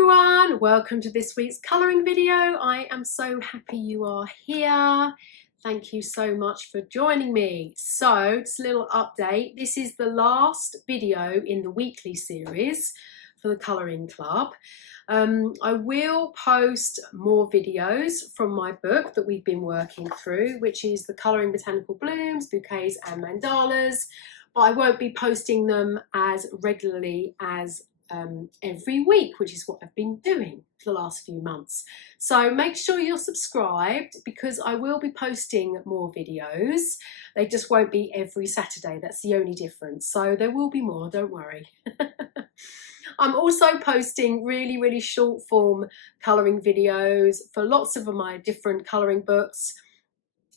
everyone, welcome to this week's colouring video. I am so happy you are here. Thank you so much for joining me. So, just a little update. This is the last video in the weekly series for the Colouring Club. I will post more videos from my book that we've been working through, which is the Colouring Botanical Blooms, Bouquets and Mandalas, but I won't be posting them as regularly as every week, which is what I've been doing for the last few months. So make sure you're subscribed because I will be posting more videos. They just won't be every Saturday. That's the only difference. So there will be more, don't worry. I'm also posting really short form colouring videos for lots of my different colouring books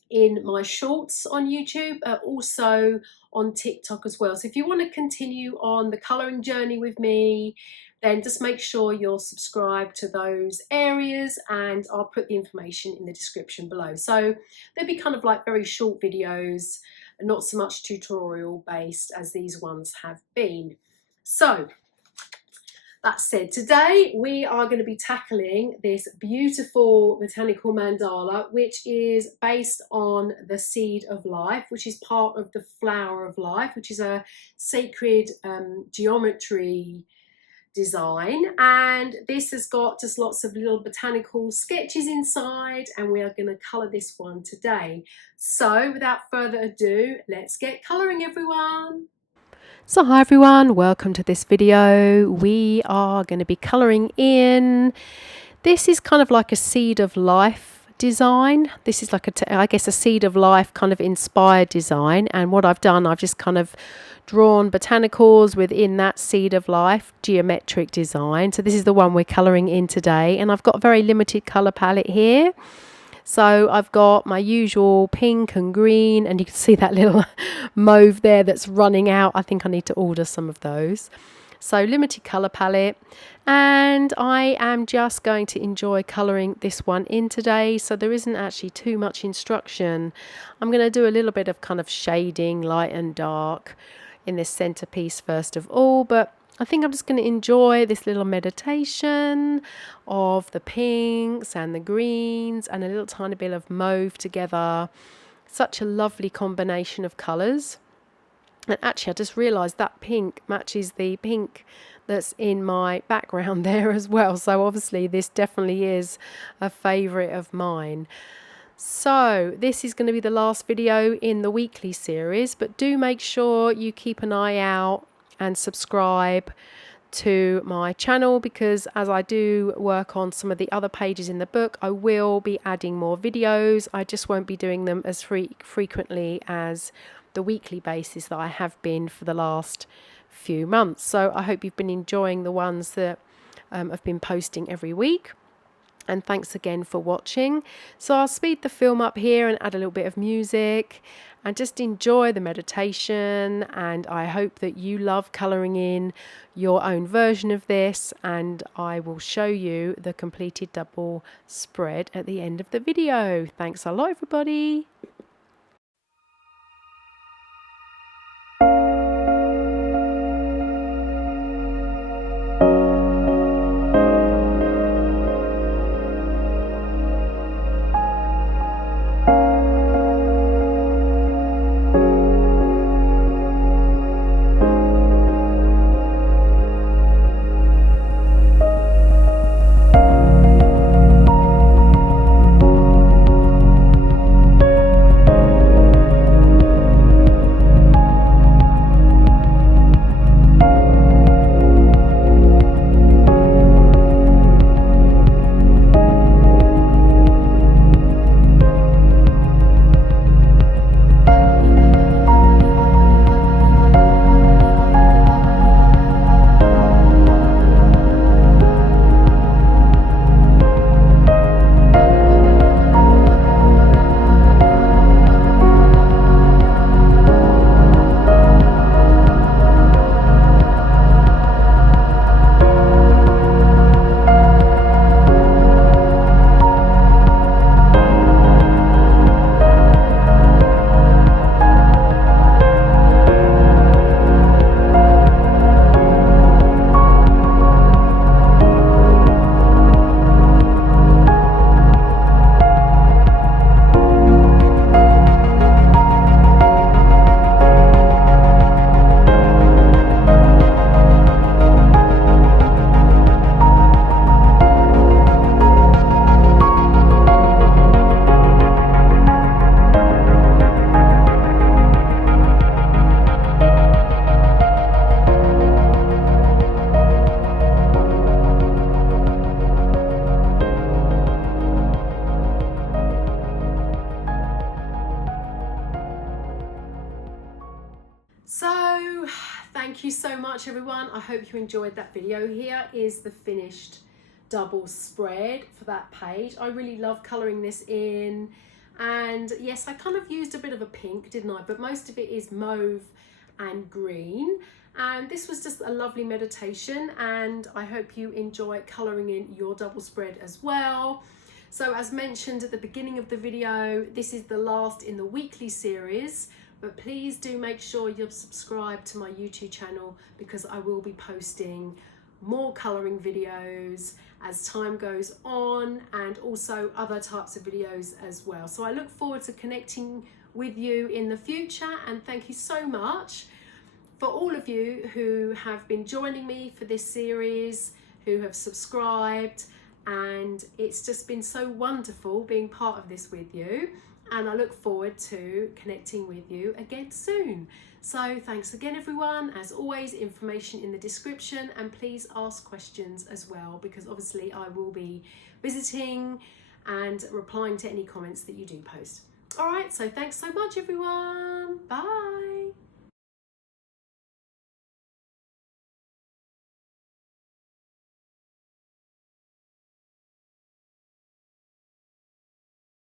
in my shorts on YouTube, also on TikTok as well. So if you want to continue on the colouring journey with me, then just make sure you're subscribed to those areas, and I'll put the information in the description below. So they'll be kind of like very short videos, not so much tutorial based as these ones have been. So that said, today we are going to be tackling this beautiful botanical mandala, which is based on the seed of life, which is part of the flower of life, which is a sacred geometry design. And this has got just lots of little botanical sketches inside, and we are going to colour this one today. So without further ado, let's get colouring, everyone. So hi everyone, welcome to this video. We are going to be colouring in. This is kind of like a seed of life design. This is like I guess a seed of life kind of inspired design, and what I've done, I've just kind of drawn botanicals within that seed of life geometric design. So this is the one we're colouring in today, and I've got a very limited colour palette here. So I've got my usual pink and green, and you can see that little mauve there that's running out. I think I need to order some of those. So limited colour palette, and I am just going to enjoy colouring this one in today. So there isn't actually too much instruction. I'm going to do a little bit of kind of shading, light and dark, in this centerpiece first of all, but I think I'm just going to enjoy this little meditation of the pinks and the greens and a little tiny bit of mauve together. Such a lovely combination of colours. And actually I just realised that pink matches the pink that's in my background there as well. So obviously this definitely is a favourite of mine. So this is going to be the last video in the weekly series, but do make sure you keep an eye out and subscribe to my channel, because as I do work on some of the other pages in the book, I will be adding more videos. I just won't be doing them as frequently as the weekly basis that I have been for the last few months. So I hope you've been enjoying the ones that I've been posting every week. And thanks again for watching. So I'll speed the film up here and add a little bit of music and just enjoy the meditation. And I hope that you love colouring in your own version of this. And I will show you the completed double spread at the end of the video. Thanks a lot, everybody. much everyone. I hope you enjoyed that video. Here is the finished double spread for that page. I really love colouring this in, and yes, I kind of used a bit of a pink, didn't I? But most of it is mauve and green, and this was just a lovely meditation, and I hope you enjoy colouring in your double spread as well. So as mentioned at the beginning of the video, this is the last in the weekly series, but please do make sure you're subscribed to my YouTube channel, because I will be posting more colouring videos as time goes on, and also other types of videos as well. So I look forward to connecting with you in the future, and thank you so much for all of you who have been joining me for this series, who have subscribed, and it's just been so wonderful being part of this with you, and I look forward to connecting with you again soon. So thanks again everyone. As always, information in the description, and please ask questions as well, because obviously I will be visiting and replying to any comments that you do post. All right, so thanks so much everyone. Bye.